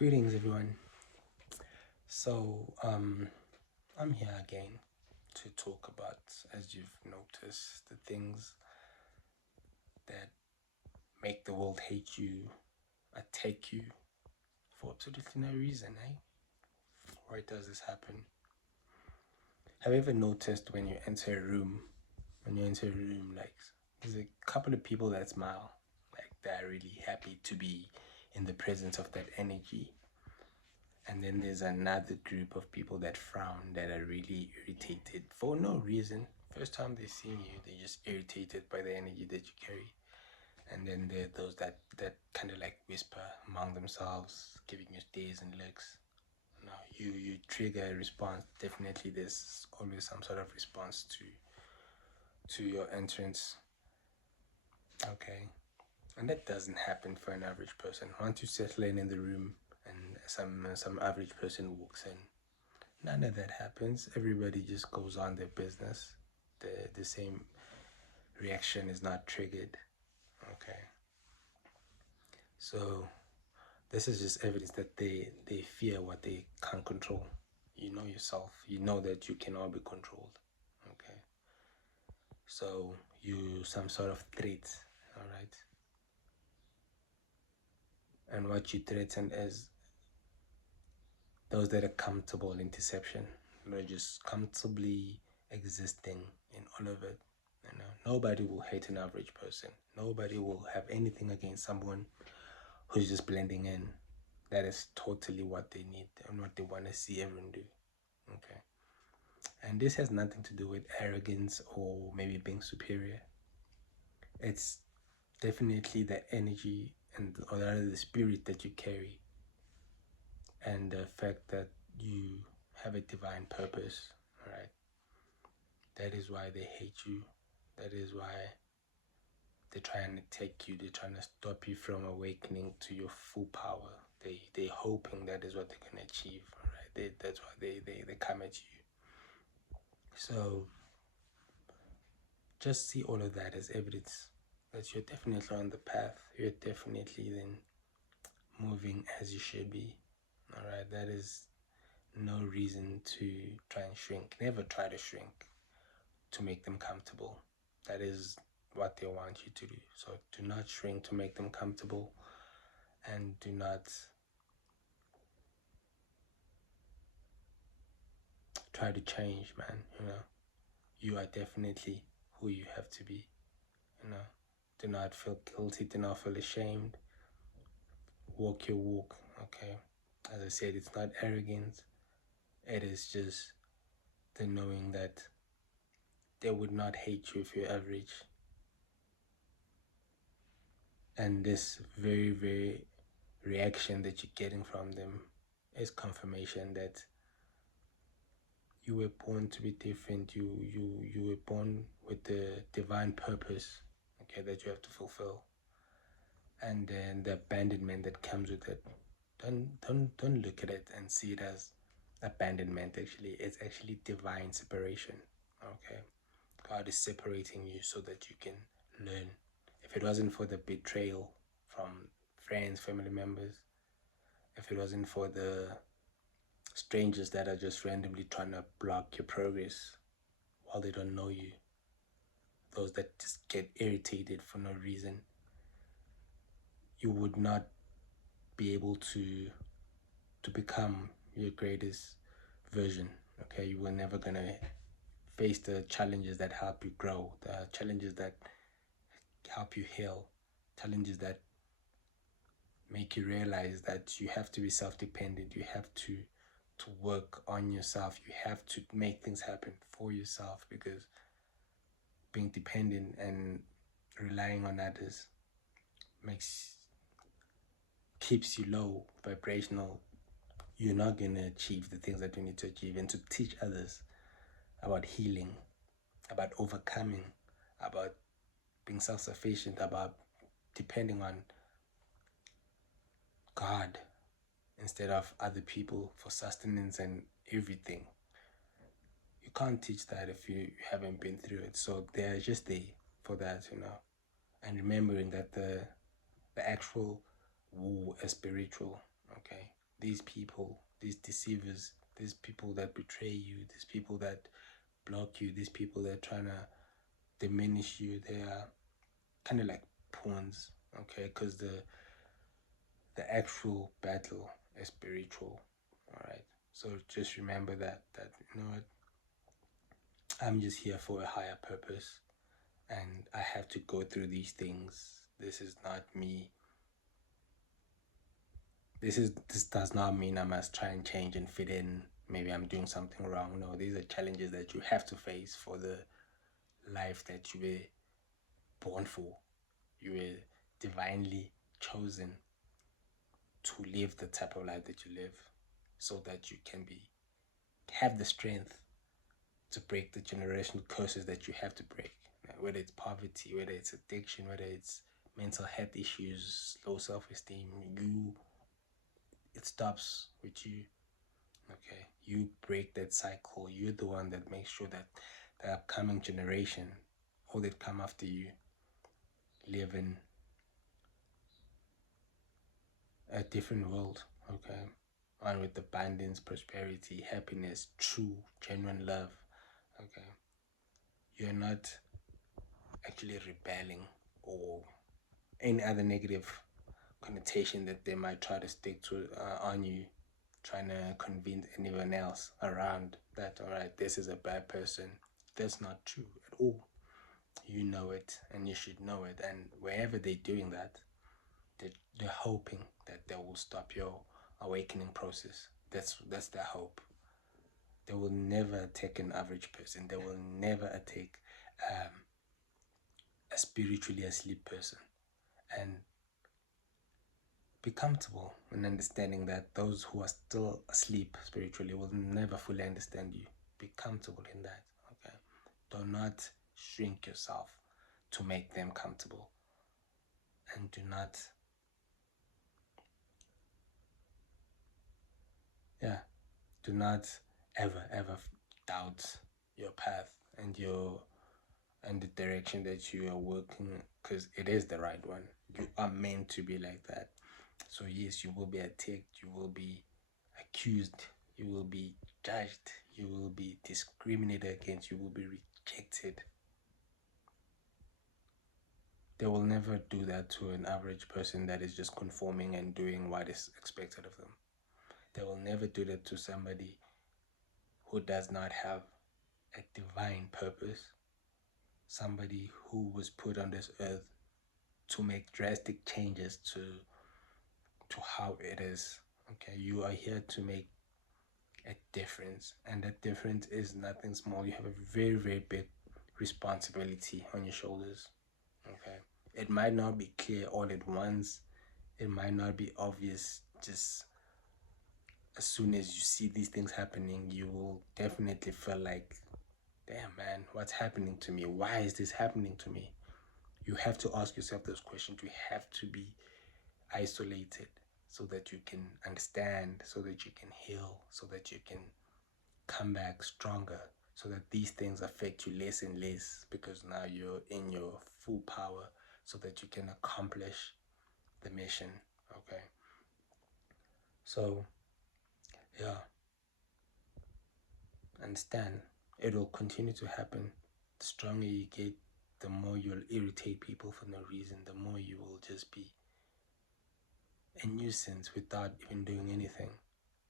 Greetings, everyone. So, I'm here again to talk about, as you've noticed, the things that make the world hate you, attack you for absolutely no reason, eh? Why does this happen? Have you ever noticed when you enter a room, like, there's a couple of people that smile, like they're really happy to be in the presence of that energy. And then there's another group of people that frown, that are really irritated for no reason. First time they see you, they're just irritated by the energy that you carry. And then there are those that kind of like whisper among themselves, giving you stares and looks. Now you trigger a response. Definitely, there's always some sort of response to your entrance. Okay, and that doesn't happen for an average person. Once you settle in the room, and some average person walks in, none of that happens. Everybody just goes on their business. The same reaction is not triggered. Okay. So this is just evidence that they fear what they can't control. You know yourself. You know that you cannot be controlled. Okay. So you some sort of threat. All right. And what you threaten is those that are comfortable in deception. They're just comfortably existing in all of it. You know, nobody will hate an average person. Nobody will have anything against someone who's just blending in. That is totally what they need and what they want to see everyone do. Okay. And this has nothing to do with arrogance or maybe being superior. It's definitely the energy and or rather the spirit that you carry, and the fact that you have a divine purpose. All right. That is why they hate you. That is why they're trying to take you. They're trying to stop you from awakening to your full power. They're hoping that is what they're gonna achieve. All right. That's why they come at you. So just see all of that as evidence that you're definitely on the path. You're definitely then moving as you should be. All right. That is no reason to try and shrink. Never try to shrink to make them comfortable. That is what they want you to do. So do not shrink to make them comfortable, and do not try to change, man. You know, you are definitely who you have to be. You know, do not feel guilty, do not feel ashamed. Walk your walk, okay? As I said, it's not arrogance. It is just the knowing that they would not hate you if you're average. And this very, very reaction that you're getting from them is confirmation that you were born to be different. You were born with the divine purpose, okay, that you have to fulfill. And then the abandonment that comes with it. Don't look at it and see it as abandonment. Actually, it's actually divine separation. Okay. God is separating you so that you can learn. If it wasn't for the betrayal from friends, family members, if it wasn't for the strangers that are just randomly trying to block your progress while they don't know you, those that just get irritated for no reason, you would not be able to become your greatest version. Okay, you were never gonna face the challenges that help you grow, the challenges that help you heal, challenges that make you realize that you have to be self-dependent. You have to work on yourself. You have to make things happen for yourself, because being dependent and relying on others keeps you low, vibrational. You're not gonna achieve the things that you need to achieve. And to teach others about healing, about overcoming, about being self-sufficient, about depending on God instead of other people for sustenance and everything. You can't teach that if you haven't been through it. So they're just there for that, you know. And remembering that the actual war is spiritual, okay? these people, these deceivers, these people that betray you, these people that block you, these people that are trying to diminish you, they are kind of like pawns, okay? Because the actual battle is spiritual, all right? So just remember that you know what, I'm just here for a higher purpose, and I have to go through these things. This is not me. This does not mean I must try and change and fit in. Maybe I'm doing something wrong. No, these are challenges that you have to face for the life that you were born for. You were divinely chosen to live the type of life that you live, so that you can be have the strength to break the generational curses that you have to break. Whether it's poverty, whether it's addiction, whether it's mental health issues, low self-esteem, it stops with you. Okay, you break that cycle. You're the one that makes sure that the upcoming generation, all that come after you, live in a different world. Okay, one with abundance, prosperity, happiness, true, genuine love. Okay, you're not actually rebelling or any other negative connotation that they might try to stick to on you, trying to convince anyone else around that, all right, this is a bad person. That's not true at all. You know it, and you should know it. And wherever they're doing that, they're hoping that they will stop your awakening process. That's their hope. They will never attack an average person. They will never attack um, a spiritually asleep person. And be comfortable in understanding that those who are still asleep spiritually will never fully understand you. Be comfortable in that. Okay. Do not shrink yourself to make them comfortable. And do not, yeah, do not ever doubt your path and the direction that you are working, because it is the right one. You are meant to be like that. So yes, you will be attacked, you will be accused, you will be judged, you will be discriminated against, you will be rejected. They will never do that to an average person that is just conforming and doing what is expected of them. They will never do that to somebody who does not have a divine purpose, somebody who was put on this earth to make drastic changes to how it is. Okay, you are here to make a difference, and that difference is nothing small. You have a very big responsibility on your shoulders. Okay, it might not be clear all at once, it might not be obvious just as soon as you see these things happening. You will definitely feel like, damn man, what's happening to me? Why is this happening to me? You have to ask yourself those questions. You have to be isolated so that you can understand, so that you can heal, so that you can come back stronger, so that these things affect you less and less, because now you're in your full power, so that you can accomplish the mission. Okay, so yeah, understand, it will continue to happen. The stronger you get, the more you'll irritate people for no reason, the more you will just be a nuisance without even doing anything.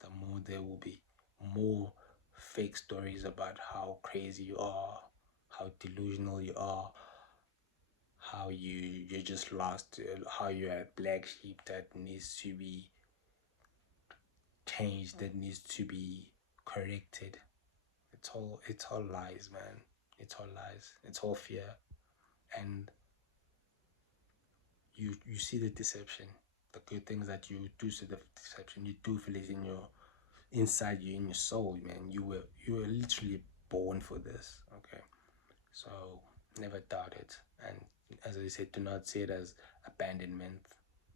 The more there will be more fake stories about how crazy you are, how delusional you are, how you're just lost, how you're a black sheep that needs to be changed, that needs to be corrected. It's all lies, man. It's all lies. It's all fear. And you see the deception, the good things that you do see the deception, you do feel it in your inside you, in your soul, man. You were literally born for this. Okay, so never doubt it. And as I said, do not see it as abandonment,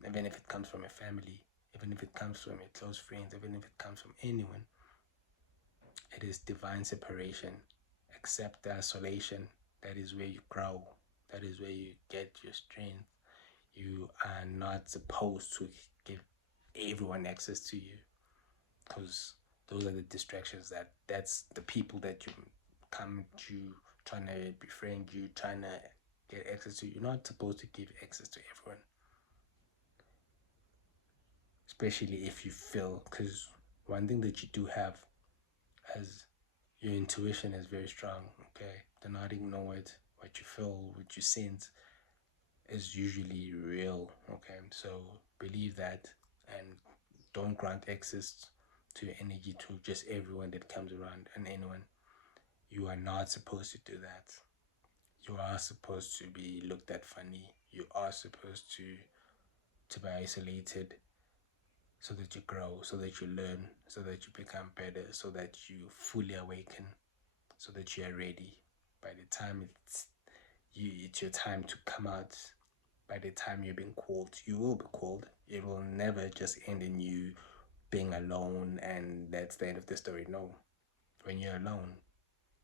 even if it comes from a family, even if it comes from your close friends, even if it comes from anyone. It is divine separation. Accept the isolation. That is where you grow. That is where you get your strength. You are not supposed to give everyone access to you. because those are the distractions. That's the people that you come to, trying to befriend you, trying to get access to. You're not supposed to give access to everyone, especially if you feel, because one thing that you do have as your intuition is very strong. Okay, do not ignore it. What you feel, what you sense, is usually real. Okay, so believe that, and don't grant access to your energy to just everyone that comes around and anyone. You are not supposed to do that. You are supposed to be looked at funny. You are supposed to be isolated so that you grow, so that you learn, so that you become better, so that you fully awaken, so that you are ready. By the time it's your time to come out, by the time you're being called, you will be called. It will never just end in you being alone and that's the end of the story. No. When you're alone,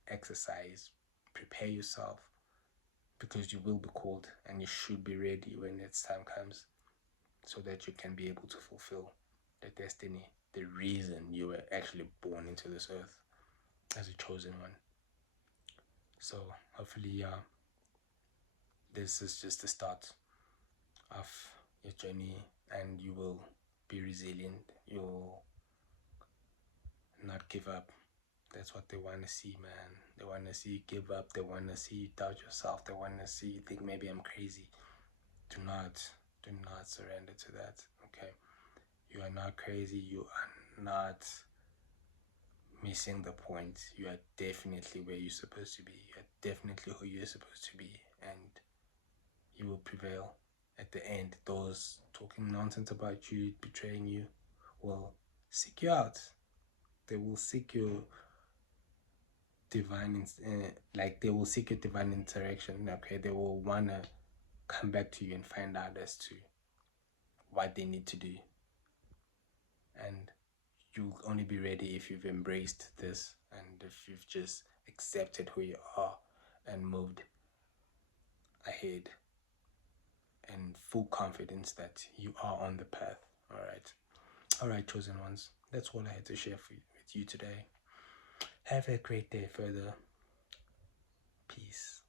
exercise, prepare yourself, because you will be called and you should be ready when its time comes, so that you can be able to fulfill the destiny, the reason you were actually born into this earth as a chosen one. So hopefully, this is just the start of your journey, and you will be resilient. You'll not give up. That's what they want to see, man. They want to see you give up. They want to see you doubt yourself. They want to see you think maybe I'm crazy. Do not surrender to that. Okay, you are not crazy. You are not missing the point. You are definitely where you're supposed to be. You are definitely who you're supposed to be, and you will prevail. At the end, those talking nonsense about you, betraying you, will seek you out. They will seek your like they will seek your divine interaction. Okay, they will wanna come back to you and find out as to what they need to do, and you'll only be ready if you've embraced this and if you've just accepted who you are and moved ahead in full confidence that you are on the path. All right, chosen ones. That's all I had to share with you today. Have a great day further. Peace.